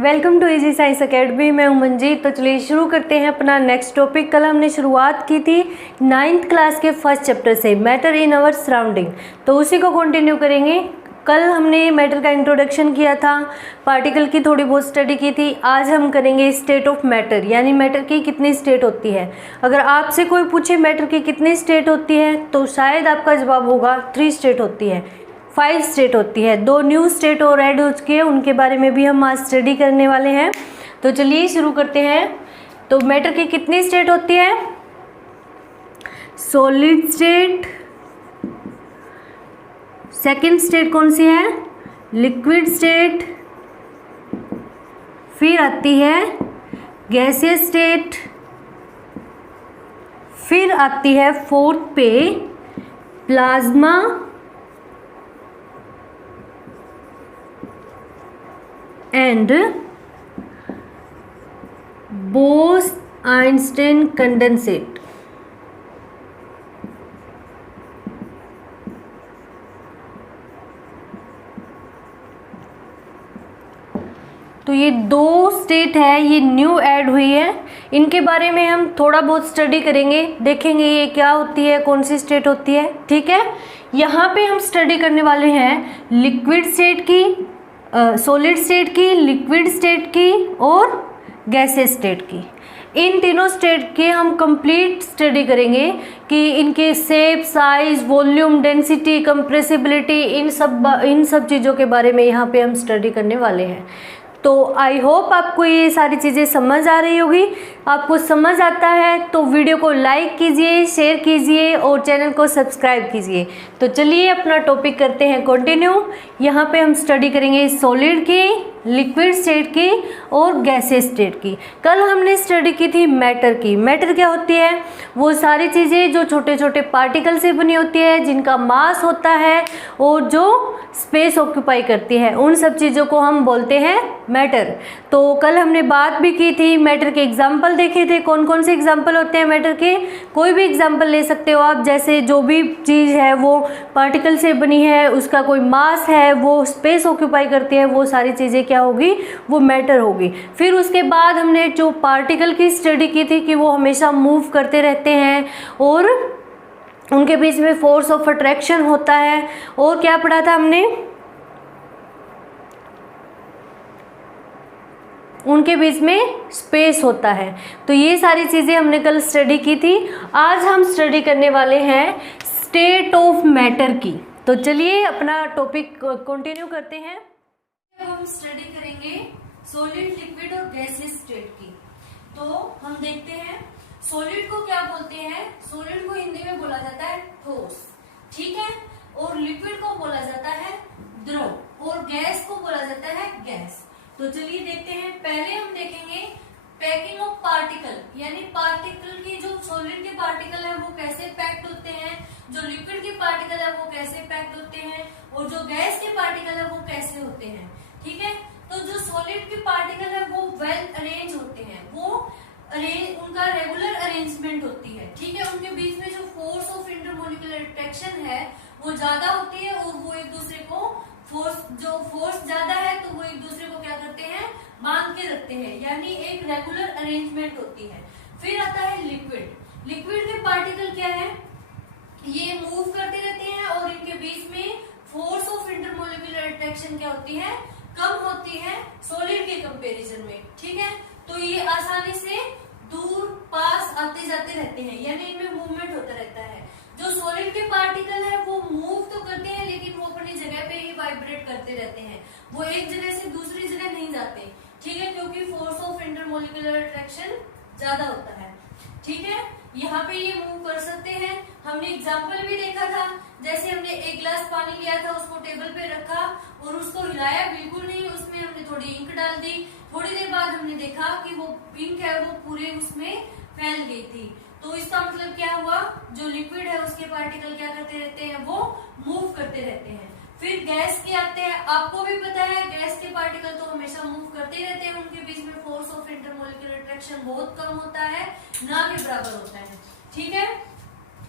Welcome to easy science academy. मैं हूं मंजीत। तो चलिए शुरू करते हैं अपना नेक्स्ट टॉपिक। कल हमने शुरुआत की थी 9th क्लास के फर्स्ट चैप्टर से, मैटर इन आवर सराउंडिंग। तो उसी को कंटिन्यू करेंगे। कल हमने मैटर का इंट्रोडक्शन किया था, पार्टिकल की थोड़ी बहुत स्टडी की थी। आज हम करेंगे स्टेट ऑफ मैटर, यानी मैटर की कितनी स्टेट होती है। अगर आपसे कोई पूछे मैटर की कितनी स्टेट होती है तो शायद आपका जवाब होगा 3 स्टेट होती है, 5 स्टेट होती है। 2 न्यू स्टेट और ऐड हो चुकी है, उनके बारे में भी हम आज स्टडी करने वाले हैं। तो चलिए शुरू करते हैं। तो मैटर की कितनी स्टेट होती है? सॉलिड स्टेट, सेकंड स्टेट कौन सी है? लिक्विड स्टेट, फिर आती है गैसियस स्टेट, फिर आती है फोर्थ पे प्लाज्मा एंड बोस-आइंस्टाइन कंडेंसेट। तो ये 2 स्टेट है, ये न्यू ऐड हुई है। इनके बारे में हम थोड़ा बहुत स्टडी करेंगे, देखेंगे ये क्या होती है, कौन सी स्टेट होती है। ठीक है, यहाँ पे हम स्टडी करने वाले हैं लिक्विड स्टेट की, सॉलिड स्टेट की, लिक्विड स्टेट की और गैसियस स्टेट की। इन तीनों स्टेट के हम कंप्लीट स्टडी करेंगे कि इनके shape, size, volume, density, compressibility, इन सब चीज़ों के बारे में यहाँ पे हम स्टडी करने वाले हैं। तो आई होप आपको ये सारी चीज़ें समझ आ रही होगी। आपको समझ आता है तो वीडियो को लाइक कीजिए, शेयर कीजिए और चैनल को सब्सक्राइब कीजिए। तो चलिए अपना टॉपिक करते हैं कंटिन्यू। यहाँ पे हम स्टडी करेंगे सॉलिड की, लिक्विड स्टेट की और गैसियस स्टेट की। कल हमने स्टडी की थी मैटर की। मैटर क्या होती है? वो सारी चीज़ें जो छोटे छोटे पार्टिकल से बनी होती है, जिनका मास होता है और जो स्पेस ऑक्यूपाई करती है, उन सब चीज़ों को हम बोलते हैं मैटर। तो कल हमने बात भी की थी, मैटर के एग्जाम्पल देखे थे। कौन कौन से एग्जाम्पल होते हैं मैटर के? कोई भी एग्जाम्पल ले सकते हो आप, जैसे जो भी चीज़ है वो पार्टिकल से बनी है, उसका कोई मास है, वो स्पेस ऑक्यूपाई करती है, वो सारी चीज़ें क्या होगी? वो मैटर होगी। फिर उसके बाद हमने जो पार्टिकल की स्टडी की थी कि वो हमेशा मूव करते रहते हैं और उनके बीच में फोर्स ऑफ अट्रैक्शन होता है। और क्या पढ़ा था हमने? उनके बीच में स्पेस होता है। तो ये सारी चीज़ें हमने कल स्टडी की थी। आज हम स्टडी करने वाले हैं स्टेट ऑफ मैटर की। तो चलिए अपना टॉपिक कंटिन्यू करते हैं। अब हम स्टडी करेंगे सॉलिड, लिक्विड और गैसियस स्टेट की। तो हम देखते हैं सॉलिड को क्या बोलते हैं। सॉलिड को हिंदी में बोला जाता है ठोस, ठीक है, और लिक्विड को बोला जाता है द्रव, और गैस को बोला जाता है गैस। तो चलिए देखते हैं। पहले हम देखेंगे पैकिंग ऑफ पार्टिकल, यानी पार्टिकल की जो सॉलिड के पार्टिकल है वो कैसे पैक्ड होते हैं, जो लिक्विड के पार्टिकल है वो कैसे पैक्ड होते हैं, और जो गैस के पार्टिकल है वो कैसे होते हैं। ठीक है, तो जो सॉलिड के पार्टिकल है वो वेल अरेंज होते हैं, वो उनका रेगुलर अरेंजमेंट होती है। ठीक है, उनके बीच में जो फोर्स ऑफ इंटरमोलिकुलर अट्रैक्शन है वो ज्यादा होती है, और वो एक दूसरे को फोर्स ज्यादा है तो वो एक दूसरे को क्या करते हैं? बांध के रखते हैं, यानी एक रेगुलर अरेंजमेंट होती है। फिर आता है लिक्विड। लिक्विड के पार्टिकल क्या है? ये मूव करते रहते हैं और इनके बीच में फोर्स ऑफ इंटरमोलिकुलर अट्रैक्शन क्या होती है? कम होती है सॉलिड के कंपैरिजन में। ठीक है, तो ये आसानी से दूर पास आते जाते रहते हैं, यानी इनमें मूवमेंट होता रहता है। जो सॉलिड के पार्टिकल है वो मूव तो करते हैं लेकिन वो अपनी जगह पे ही वाइब्रेट करते रहते हैं, वो एक जगह से दूसरी जगह नहीं जाते। ठीक है, क्योंकि फोर्स ऑफ इंटरमोलिकुलर अट्रैक्शन ज्यादा होता है। ठीक है, यहाँ पे ये मूव कर सकते हैं। हमने एग्जाम्पल भी देखा था, जैसे हमने एक गिलास पानी लिया था, उसको टेबल पे रखा और उसको हिलाया बिल्कुल नहीं, उसमें हमने थोड़ी इंक डाल दी। थोड़ी देर बाद हमने देखा कि वो इंक है वो पूरे उसमें फैल गई थी। तो इसका मतलब क्या हुआ? जो लिक्विड है उसके पार्टिकल क्या करते रहते हैं? वो मूव करते रहते हैं। फिर गैस के आते हैं। आपको भी पता है गैस के पार्टिकल तो हमेशा मूव करते रहते हैं, उनके बीच में फोर्स ऑफ इंटरमोलिकुलर अट्रैक्शन बहुत कम होता है, ना के बराबर होता है। ठीक है,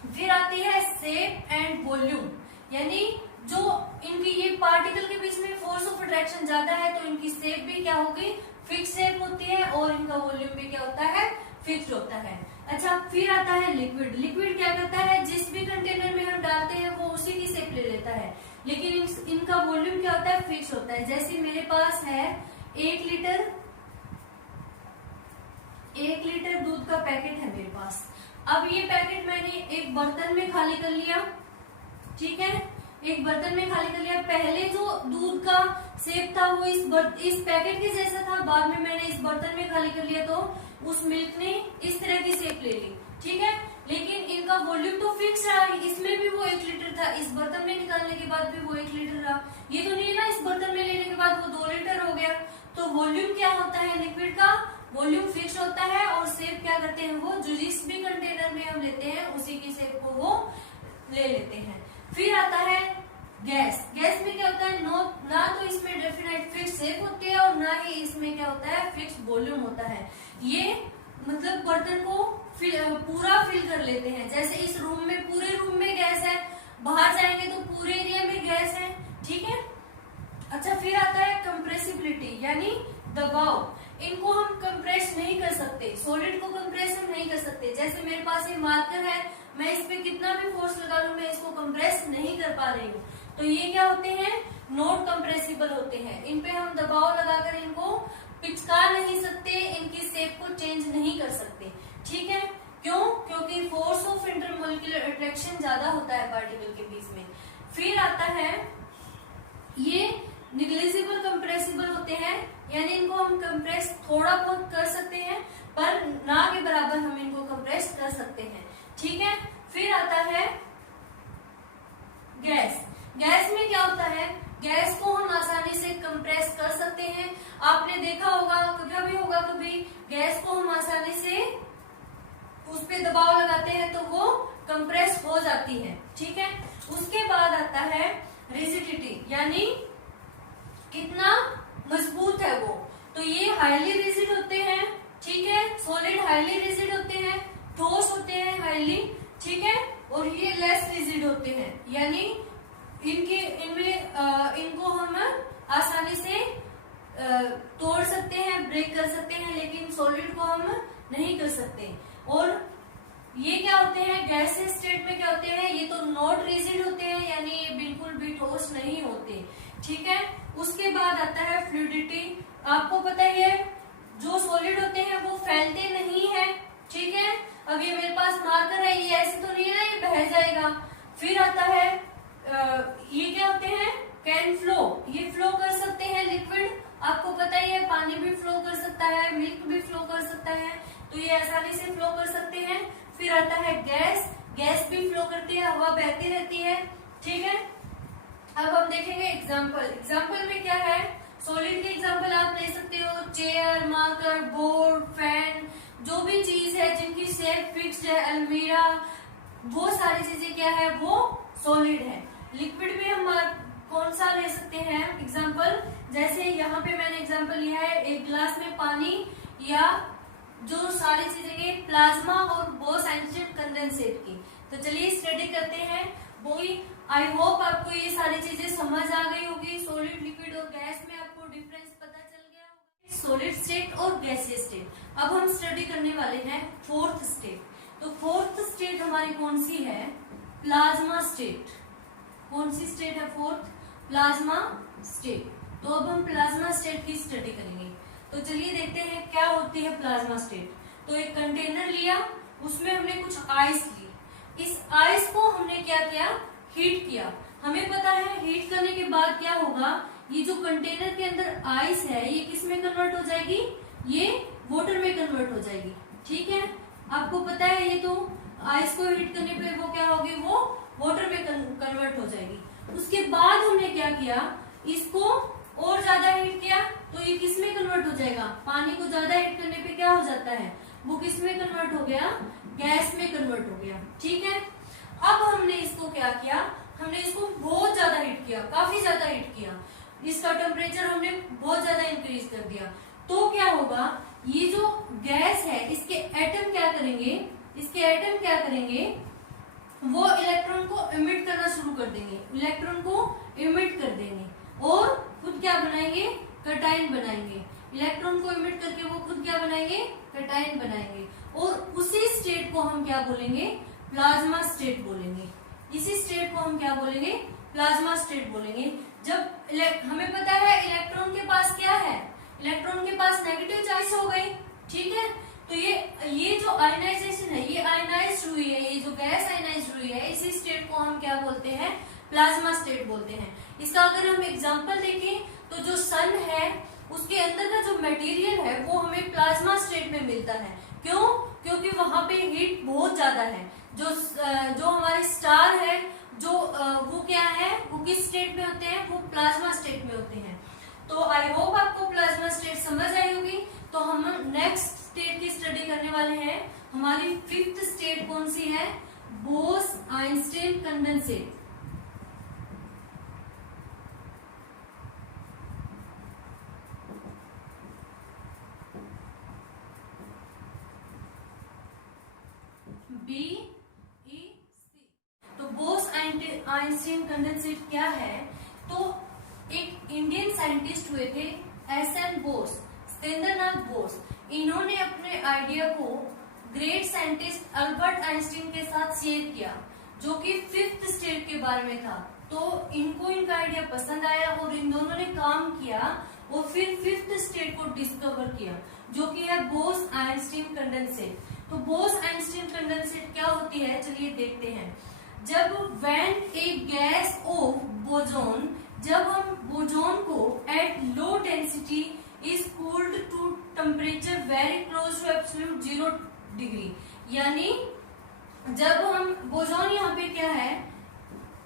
फिर आती है शेप एंड वॉल्यूम, यानी जो इनकी ये पार्टिकल के बीच में फोर्स ऑफ अट्रैक्शन ज्यादा है तो इनकी शेप भी क्या होगी? फिक्स शेप होती है और इनका वॉल्यूम भी क्या होता है, फिक्स होता है। अच्छा, फिर आता है लिक्विड। लिक्विड क्या करता है, जिस भी कंटेनर में हम डालते हैं वो उसी की शेप ले लेता है, लेकिन इनका वॉल्यूम क्या होता है, फिक्स होता है। जैसे मेरे पास है 1 लीटर दूध का पैकेट है मेरे पास। अब ये पैकेट मैंने एक बर्तन में खाली कर लिया, ठीक है, एक बर्तन में खाली कर लिया। पहले जो दूध का शेप था वो इस पैकेट के जैसा था, बाद में मैंने इस बर्तन में खाली कर लिया तो उस मिल्क ने इस तरह की शेप ले ली, ठीक है। लेकिन इनका वॉल्यूम तो फिक्स रहा, इसमें भी वो 1 लीटर था, इस बर्तन में निकालने के बाद भी वो 1 लीटर रहा। ये तो नहीं है ना इस बर्तन में लेने के बाद वो 2 लीटर हो गया। तो वॉल्यूम क्या होता है लिक्विड का, वॉल्यूम फिक्स होता है और शेप क्या करते हैं वो, जो जिस भी कंटेनर में हम लेते हैं उसी की शेप को वो ले लेते हैं। फिर आता है गैस। गैस में क्या होता है, ना तो इसमें डेफिनेट फिक्स शेप होती है और ना ही इसमें क्या होता है, फिक्स वॉल्यूम होता है। ये मतलब बर्तन को पूरा फिल कर लेते हैं। जैसे इस रूम में, पूरे रूम में गैस है, बाहर जाएंगे तो पूरे एरिया में गैस है, ठीक है। अच्छा, फिर आता है कंप्रेसिबिलिटी यानी दबाव। इनको हम कंप्रेस नहीं कर सकते, सॉलिड को कंप्रेस हम नहीं कर सकते। जैसे मेरे पास ये मार्कर है, मैं इस पे कितना भी फोर्स लगा लूं मैं इसको कंप्रेस नहीं कर पा रही हूँ। तो ये क्या होते हैं, नॉट कंप्रेसिबल होते हैं। इन पे हम दबाव लगाकर इनको पिचका नहीं सकते, इनकी शेप को चेंज नहीं कर सकते, ठीक है। क्यों, क्योंकि फोर्स ऑफ इंटरमोलिकुलर अट्रैक्शन ज्यादा होता है पार्टिकल के बीच में। फिर आता है ये निग्लिजिबल कंप्रेसिबल होते हैं, यानी इनको हम कंप्रेस थोड़ा बहुत कर सकते हैं पर ना के बराबर हम इनको कंप्रेस कर सकते हैं, ठीक है। फिर आता है गैस। गैस में क्या होता है, गैस को हम आसानी से कंप्रेस कर सकते हैं। आपने देखा होगा, कभी गैस को हम आसानी से उस पे दबाव लगाते हैं तो वो कंप्रेस हो जाती है, ठीक है। उसके बाद आता है रिजिडिटी, यानी कितना मजबूत है वो। तो ये हाईली रिजिड होते हैं, ठीक है, सॉलिड हाईली रिजिड होते हैं, ठोस होते हैं हाईली, ठीक है, और ये लेस रिजिड होते हैं, यानी इनको हम आसानी से तोड़ सकते हैं, ब्रेक कर सकते हैं, लेकिन सॉलिड को हम नहीं कर सकते। और ये क्या होते हैं, गैसियस स्टेट में क्या होते हैं, ये तो नॉट रिजिड होते हैं, यानी ये बिल्कुल भी ठोस नहीं होते, ठीक है। उसके बाद आता है फ्लूइडिटी। आपको पता ही है जो सॉलिड होते हैं वो फैलते नहीं है, ठीक है। अब ये मेरे पास मार्कर है, ये ऐसे तो नहीं है ना, ये बह जाएगा। फिर आता है ये क्या होते हैं, कैन फ्लो, ये फ्लो कर सकते हैं लिक्विड। आपको पता ही है पानी भी फ्लो कर सकता है, मिल्क भी फ्लो कर सकता है, तो ये आसानी से फ्लो कर सकते हैं। फिर आता है गैस। गैस भी फ्लो करती है, हवा बहती रहती है, ठीक है। अब हम देखेंगे एग्जाम्पल में क्या है, सॉलिड के एग्जाम्पल आप ले सकते हो, चेयर, मार्कर, बोर्ड, फैन, जो भी चीज है जिनकी शेप फिक्स्ड है, अलमीरा, वो सारी चीजें क्या है, वो सॉलिड है। लिक्विड में हम कौन सा ले सकते हैं एग्जाम्पल, जैसे यहाँ पे मैंने एग्जाम्पल लिया है एक गिलास में पानी, या जो सारी चीजें के प्लाज्मा और बोस आइंस्टीन कंडेंसेट की। तो चलिए स्टडी करते हैं वही। आई होप आपको ये सारी चीजें समझ आ गई होगी। सॉलिड, लिक्विड और गैस में आपको डिफरेंस पता चल गया होगा। सॉलिड स्टेट और गैसियस स्टेट। अब हम स्टडी करने वाले हैं फोर्थ स्टेट। तो फोर्थ स्टेट हमारी कौन सी है, प्लाज्मा स्टेट। कौन सी स्टेट है फोर्थ, प्लाज्मा स्टेट। तो अब हम प्लाज्मा स्टेट की स्टडी करेंगे। तो चलिए देखते हैं क्या होती है प्लाज्मा स्टेट। तो एक कंटेनर लिया, उसमें हमने कुछ आइस ली, इस आइस को हमने क्या किया, हीट किया। हमें पता है हीट करने के बाद क्या होगा, ये जो कंटेनर के अंदर आइस है ये किस में कन्वर्ट हो जाएगी, ये वाटर में कन्वर्ट हो जाएगी, ठीक है। आपको पता है ये तो आइस को हीट करने पे वो क्या होगी, वो वाटर में कन्वर्ट हो जाएगी। उसके बाद हमने क्या किया, इसको और ज्यादा हीट किया तो ये किस में कन्वर्ट हो जाएगा, पानी को ज्यादा हीट करने पे क्या हो जाता है, वो किस में कन्वर्ट हो गया, गैस में कन्वर्ट हो गया, ठीक है। अब हमने इसको क्या किया, हमने इसको बहुत ज्यादा हीट किया, काफी ज्यादा हीट किया, इसका टेम्परेचर हमने बहुत ज्यादा इंक्रीज कर दिया। तो क्या होगा, ये जो गैस है इसके एटम क्या करेंगे, इसके एटम क्या करेंगे, वो इलेक्ट्रॉन को इमिट करना शुरू कर देंगे, इलेक्ट्रॉन को इमिट कर देंगे और खुद क्या बनाएंगे, कैटायन बनाएंगे। इलेक्ट्रॉन को बनाएंगे, कैटायन बनाएंगे, और उसी स्टेट को हम क्या बोलेंगे, प्लाज्मा स्टेट बोलेंगे। इसी स्टेट को हम क्या बोलेंगे, प्लाज्मा स्टेट बोलेंगे। जब हमें पता है इलेक्ट्रॉन के पास क्या है, इलेक्ट्रॉन के पास नेगेटिव चार्ज हो गई, ठीक है। तो ये जो आयनाइजेशन है, ये आयनाइज्ड हुई है, ये जो गैस आयनाइज्ड हुई है, इसी स्टेट को हम क्या बोलते हैं, प्लाज्मा स्टेट बोलते हैं। इसका अगर हम एग्जांपल देखें तो जो सन है उसके अंदर का जो मटेरियल है वो हमें प्लाज्मा स्टेट में मिलता है। क्यों? क्योंकि वहां पे हीट बहुत ज्यादा है। जो हमारे स्टार है, जो वो क्या है, वो किस स्टेट में होते हैं, वो प्लाज्मा स्टेट में होते हैं। तो आई होप आपको प्लाज्मा स्टेट समझ आई होगी। तो हम नेक्स्ट स्टेट की स्टडी करने वाले हैं। हमारी 5th स्टेट कौन सी है, बोस आइंस्टीन कंडेंसेट। BEC। तो बोस आइंस्टीन कंडेंसेट क्या है, तो एक इंडियन साइंटिस्ट हुए थे SN बोस, सत्येंद्रनाथ बोस। इन्होंने अपने आइडिया को ग्रेट साइंटिस्ट अल्बर्ट आइंस्टीन के साथ शेयर किया, जो कि 5th स्टेट के बारे में था। तो इनको इनका आइडिया पसंद आया और इन दोनों ने काम किया और फिर 5th स्टेट को डिस्कवर किया, जो कि है बोस आइंस्टीन कंडेंसेट। तो बोस आइंस्टीन कंडेंसेट क्या होती है, चलिए देखते हैं। जब when a gas of boson, जब हम बोजोन को at low density is cooled to temperature very close to absolute 0 degree, यानी जब हम बोजोन, यहाँ पे क्या है,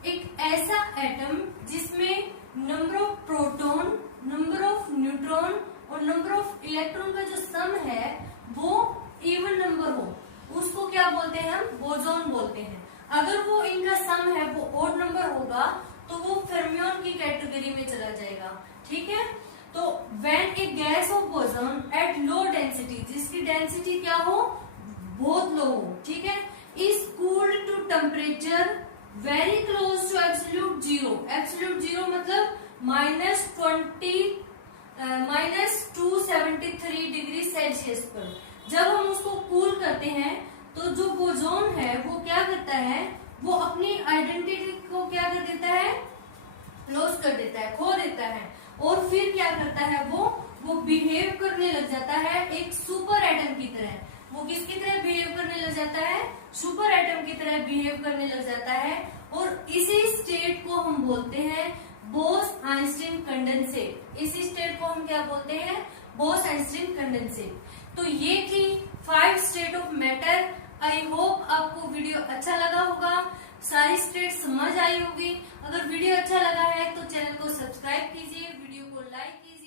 एक ऐसा एटम जिसमें number of proton, number of neutron और नंबर ऑफ इलेक्ट्रॉन का जो सम है वो इवन नंबर हो, उसको क्या बोलते हैं, हम बोजोन बोलते हैं। अगर वो इनका सम है वो ऑड नंबर होगा तो वो फेर्मियोन की कैटेगरी में चला जाएगा, ठीक है। तो when a gas of boson at low density, जिसकी डेंसिटी क्या हो, बहुत लो हो, ठीक है, is cooled to temperature very close to absolute 0। Absolute 0 मतलब -273 डिग्री सेल्सियस पर जब हम उसको कूल करते हैं तो जो बोजोन है वो क्या करता है, वो अपनी आइडेंटिटी को क्या कर देता है, लॉस कर देता है, खो देता है, और फिर क्या करता है, वो बिहेव करने लग जाता है एक सुपर एटम की तरह। वो किसकी तरह बिहेव करने लग जाता है, सुपर एटम की तरह बिहेव करने लग जाता है, और इसी स्टेट को हम बोलते हैं बोस आइंस्टीन कंडेंसेट। इसी स्टेट को हम क्या बोलते हैं, बोस आइंस्टीन कंडेंसेट। तो ये थी 5 state of matter. I hope आपको वीडियो अच्छा लगा होगा, सारी स्टेट समझ आई होगी। अगर वीडियो अच्छा लगा है तो चैनल को सब्सक्राइब कीजिए, वीडियो को लाइक कीजिए।